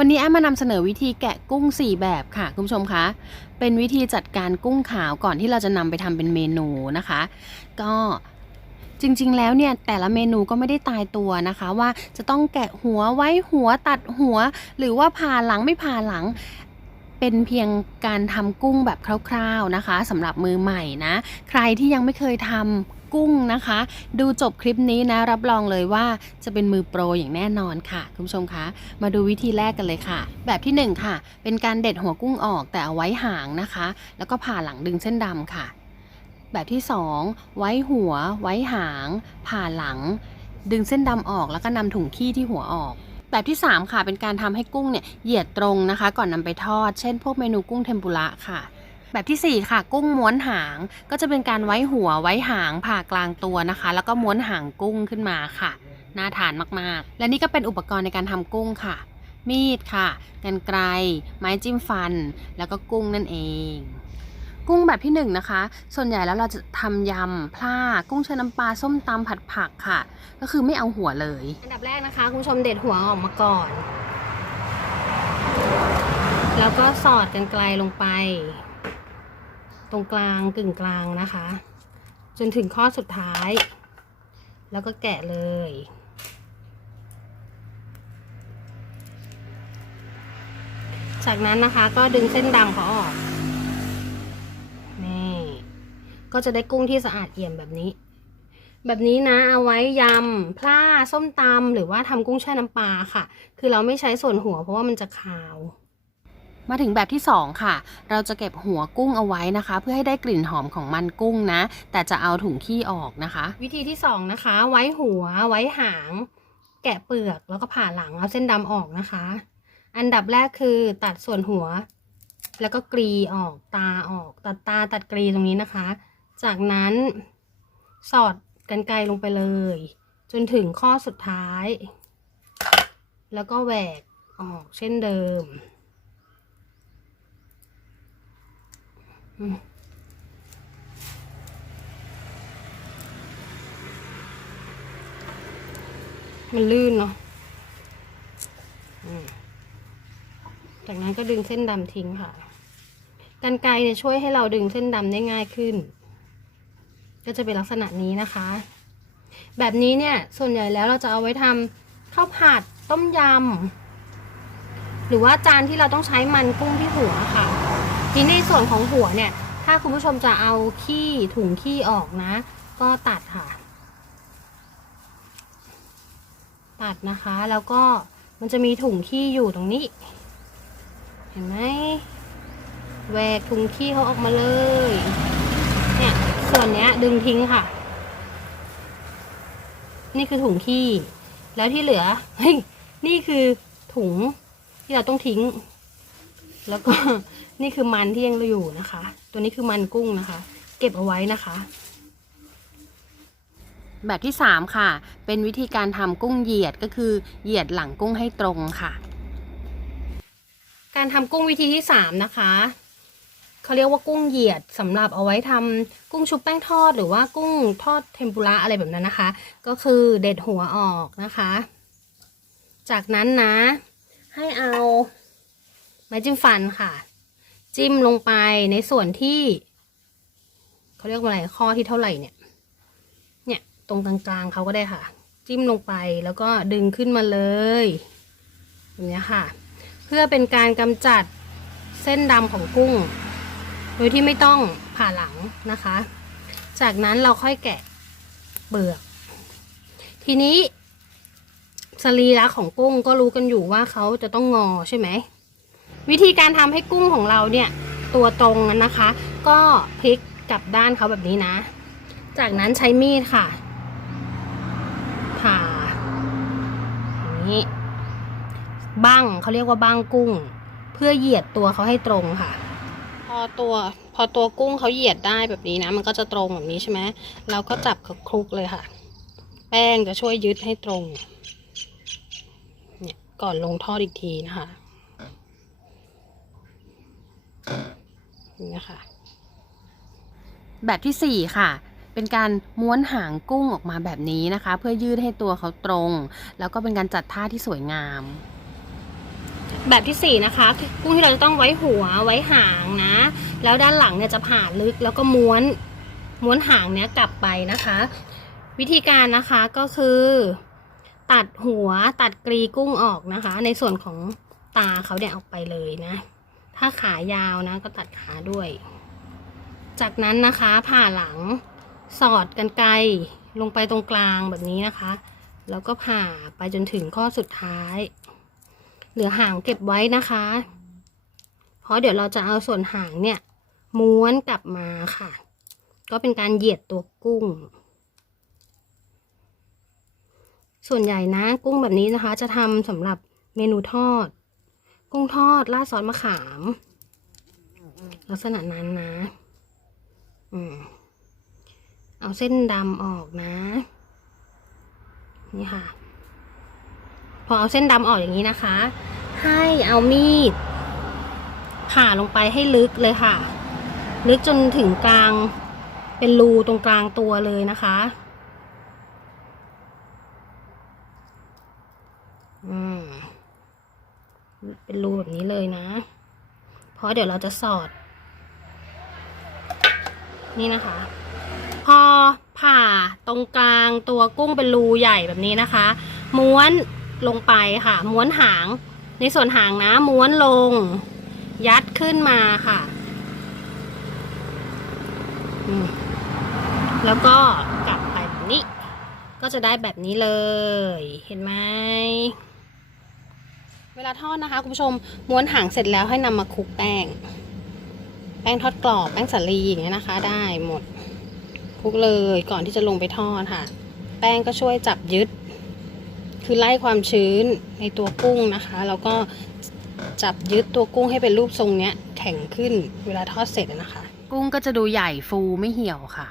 วันนี้แอมมานำเสนอวิธีแกะกุ้ง 4 แบบค่ะ คุณผู้ชมคะ เป็นวิธีจัดการกุ้งขาวก่อนที่เราจะนำไปทำเป็นเมนูนะคะ ก็จริงๆ แล้วเนี่ยแต่ละเมนูก็ไม่ได้ตายตัวนะคะ ว่าจะต้องแกะหัวไว้หัวตัดหัว หรือว่าผ่าหลังไม่ผ่าหลัง เป็นเพียงการทำกุ้งแบบคร่าวๆนะคะสำหรับมือใหม่นะ ใครที่ยังไม่เคยทำกุ้งนะคะ ดูจบคลิปนี้นะ รับรองเลยว่าจะเป็นมือโปรอย่างแน่นอนค่ะ คุณผู้ชมคะ มาดูวิธีแรกกันเลยค่ะ แบบที่หนึ่งค่ะ เป็นการเด็ดหัวกุ้งออกแต่เอาไว้หางนะคะ แล้วก็ผ่าหลังดึงเส้นดำค่ะ แบบที่สองไว้หัว ไว้หาง ผ่าหลัง ดึงเส้นดำออกแล้วก็นำถุงขี้ที่หัวออก แบบที่ 3 ค่ะ เป็นการทำให้กุ้งเนี่ยเหยียดตรงนะคะ ก่อนนำไปทอด เช่น พวกเมนูกุ้งเทมปุระค่ะแบบที่ 4 ค่ะ กุ้งม้วนหางก็จะเป็นการไว้หัวไว้หางผ่ากลางตัวนะคะ แล้วก็ม้วนหางกุ้งขึ้นมาค่ะน่าทานมากๆ และนี่ก็เป็นอุปกรณ์ในการทำกุ้งค่ะ มีดค่ะ กันไกรไม้จิ้มฟัน แล้วก็กุ้งนั่นเอง กุ้งแบบที่หนึ่งนะคะ ส่วนใหญ่แล้วเราจะทำยำพลากุ้งเชอน้ำปลาส้มตำผัดผักค่ะ ก็คือไม่เอาหัวเลย อันดับแรกนะคะ คุณผู้ชมเด็ดหัวออกมาก่อน แล้วก็สอดกันไกลลงไป ตรงกลางกึ่งกลางนะคะ จนถึงข้อสุดท้าย แล้วก็แกะเลยจากนั้นนะคะก็ดึงเส้นดำเขาออก ก็จะได้กุ้งที่สะอาดเอี่ยมแบบนี้ แบบนี้นะเอาไว้ยำพล่าส้มตำหรือว่าทำกุ้งแช่น้ำปลาค่ะ คือเราไม่ใช้ส่วนหัวเพราะว่ามันจะคาวมาถึงแบบที่ 2 ค่ะ เราจะเก็บหัวกุ้งเอาไว้นะคะ เพื่อให้ได้กลิ่นหอมของมันกุ้งนะ แต่จะเอาถุงขี้ออกนะคะ วิธีที่ 2 นะคะ ไว้หัว ไว้หาง แกะเปลือกแล้วก็ผ่าหลังเอาเส้นดำออกนะคะ อันดับแรกคือตัดส่วนหัว แล้วก็กรีออกตาออก ตัดตาตัดกรีตรงนี้นะคะ จากนั้นสอดกันไกลลงไปเลย จนถึงข้อสุดท้าย แล้วก็แหวกออกเช่นเดิม มันลื่นเนาะจากนั้นก็ดึงเส้นดำทิ้งค่ะกันไกรเนี่ยช่วยให้เราดึงเส้นดำได้ง่ายขึ้น ก็จะเป็นลักษณะนี้นะคะ แบบนี้เนี่ยส่วนใหญ่แล้วเราจะเอาไว้ทำข้าวผัดต้มยำหรือว่าจานที่เราต้องใช้มันกุ้งที่หัวค่ะ ทีนี้ในส่วนของหัวเนี่ย ถ้าคุณผู้ชมจะเอาขี้ถุงขี้ออกนะ ก็ตัดค่ะ ตัดนะคะแล้วก็มันจะมีถุงขี้อยู่ตรงนี้ เห็นไหมแหวกถุงขี้เขาออกมาเลย เนี่ย ส่วนเนี้ย ดึงทิ้งค่ะ นี่คือถุงขี้ แล้วที่เหลือเฮ้ยนี่คือถุงที่เราต้องทิ้ง แล้วก็นี่คือมันที่ยังอยู่นะคะ ตัวนี้คือมันกุ้งนะคะ เก็บเอาไว้นะคะแบบที่ 3 ค่ะ เป็นวิธีการทำกุ้งเหยียดก็คือเหยียดหลังกุ้งให้ตรงค่ะ การทำกุ้งวิธีที่ 3 นะคะ เขาเรียกว่ากุ้งเหยียดสำหรับเอาไว้ทำกุ้งชุบแป้งทอด หรือว่ากุ้งทอดเทมปุระอะไรแบบนั้นนะคะ ก็คือเด็ดหัวออกนะคะ จากนั้นนะ ให้เอาไม้จิ้มฟันค่ะ จิ้มลงไปในส่วนที่เขาเรียกว่าอะไรข้อที่เท่าไหร่เนี่ย เนี่ยตรงกลางๆเขาก็ได้ค่ะ จิ้มลงไปแล้วก็ดึงขึ้นมาเลยแบบนี้ค่ะ เพื่อเป็นการกำจัดเส้นดำของกุ้ง โดยที่ไม่ต้องผ่าหลังนะคะ จากนั้นเราค่อยแกะเปลือก ทีนี้สรีระของกุ้งก็รู้กันอยู่ว่าเขาจะต้องงอใช่ไหม วิธีการทำให้กุ้งของเราเนี่ยตัวตรงนะคะ ก็พลิกกลับด้านเขาแบบนี้นะ จากนั้นใช้มีดค่ะ ผ่าอย่างนี้บั้งเขาเรียกว่าบั้งกุ้ง เพื่อเหยียดตัวเขาให้ตรงค่ะ อตัวพอตัวกุ้งเขาเหยียดได้แบบนี้นะ มันก็จะตรงแบบนี้ใช่ไหมเราก็จับกับคลุกเลยค่ะ แป้งจะช่วยยึดให้ตรง เนี่ยก่อนลงทอดอีกทีนะคะนี่นะคะแบบที่ 4 ค่ะเป็นการม้วนหางกุ้งออกมาแบบนี้นะคะ เพื่อยืดให้ตัวเขาตรง แล้วก็เป็นการจัดท่าที่สวยงาม แบบที่สี่นะคะกุ้งที่เราจะต้องไว้หัวไว้หางนะ แล้วด้านหลังเนี่ยจะผ่าลึกแล้วก็ม้วนม้วนหางเนี้ยกลับไปนะคะ วิธีการนะคะก็คือ ตัดหัวตัดกรีกุ้งออกนะคะ ในส่วนของตาเขาเนี่ยออกไปเลยนะ ถ้าขายาวนะก็ตัดขาด้วย จากนั้นนะคะผ่าหลังสอดกันไกลลงไปตรงกลางแบบนี้นะคะ แล้วก็ผ่าไปจนถึงข้อสุดท้าย เหลือหางเก็บไว้นะคะ เพราะเดี๋ยวเราจะเอาส่วนหางเนี่ย ม้วนกลับมาค่ะ ก็เป็นการเหยียดตัวกุ้ง ส่วนใหญ่นะกุ้งแบบนี้นะคะ จะทำสำหรับเมนูทอด กุ้งทอดราดซอสมะขาม ลักษณะนั้นนะ อืมเอาเส้นดำออกนะ นี่ค่ะ พอเอาเส้นดำออกอย่างนี้นะคะ ให้เอามีดผ่าลงไปให้ลึกเลยค่ะ ลึกจนถึงกลางเป็นรูตรงกลางตัวเลยนะคะอืมเป็นรูแบบนี้เลยนะ เพราะเดี๋ยวเราจะสอด นี่นะคะ พอผ่าตรงกลางตัวกุ้งเป็นรูใหญ่แบบนี้นะคะ ม้วน ลงไปค่ะ ม้วนหาง ในส่วนหางนะม้วนลง ยัดขึ้นมาค่ะแล้วก็กลับไปแบบนี้ ก็จะได้แบบนี้เลย เห็นไหมเวลาทอดนะคะคุณผู้ชมม้วนหางเสร็จแล้วให้นำมาคลุกแป้ง แป้งทอดกรอบแป้งสาลีอย่างเงี้ยนะคะ ได้หมดคลุกเลยก่อนที่จะลงไปทอดค่ะ แป้งก็ช่วยจับยึด คือไล่ความชื้นในตัวกุ้งนะคะ แล้วก็จับยึดตัวกุ้งให้เป็นรูปทรงเนี้ยแข็งขึ้นเวลาทอดเสร็จนะคะ กุ้งก็จะดูใหญ่ฟูไม่เหี่ยวค่ะ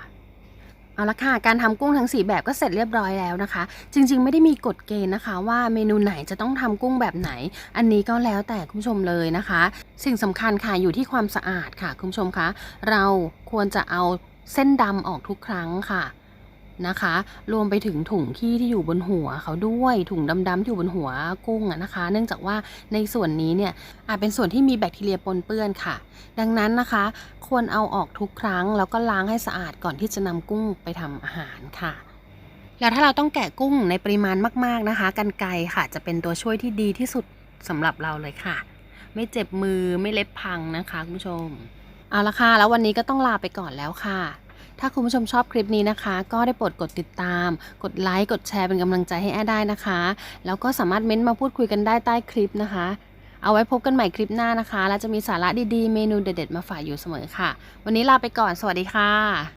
เอาละค่ะ การทำกุ้งทั้ง 4 แบบก็เสร็จเรียบร้อยแล้วนะคะ จริง ๆ ไม่ได้มีกฎเกณฑ์นะคะ ว่าเมนูไหนจะต้องทำกุ้งแบบไหน อันนี้ก็แล้วแต่คุณผู้ชมเลยนะคะ สิ่งสำคัญค่ะอยู่ที่ความสะอาดค่ะคุณผู้ชมคะ เราควรจะเอาเส้นดำออกทุกครั้งค่ะ นะคะ รวมไปถึงถุงขี้ที่อยู่บนหัวเขาด้วยถุงดำๆที่อยู่บนหัวกุ้งนะคะ เนื่องจากว่าในส่วนนี้เนี่ยอาจเป็นส่วนที่มีแบคทีเรียปนเปื้อนค่ะ ดังนั้นนะคะ ควรเอาออกทุกครั้ง แล้วก็ล้างให้สะอาดก่อนที่จะนำกุ้งไปทำอาหารค่ะแล้วถ้าเราต้องแกะกุ้งในปริมาณมากๆนะคะกันไกค่ะ จะเป็นตัวช่วยที่ดีที่สุดสำหรับเราเลยค่ะ ไม่เจ็บมือไม่เล็บพังนะคะคุณผู้ชม เอาละค่ะ แล้ววันนี้ก็ต้องลาไปก่อนแล้วค่ะ ถ้าคุณผู้ชมชอบคลิปนี้นะคะ ก็ได้โปรดกดติดตาม กดไลค์กดแชร์เป็นกำลังใจให้แอดได้นะคะ แล้วก็สามารถเม้นต์มาพูดคุยกันได้ใต้คลิปนะคะ เอาไว้พบกันใหม่คลิปหน้านะคะ แล้วจะมีสาระดีๆ เมนูเด็ดๆ มาฝากอยู่เสมอค่ะ วันนี้ลาไปก่อน สวัสดีค่ะ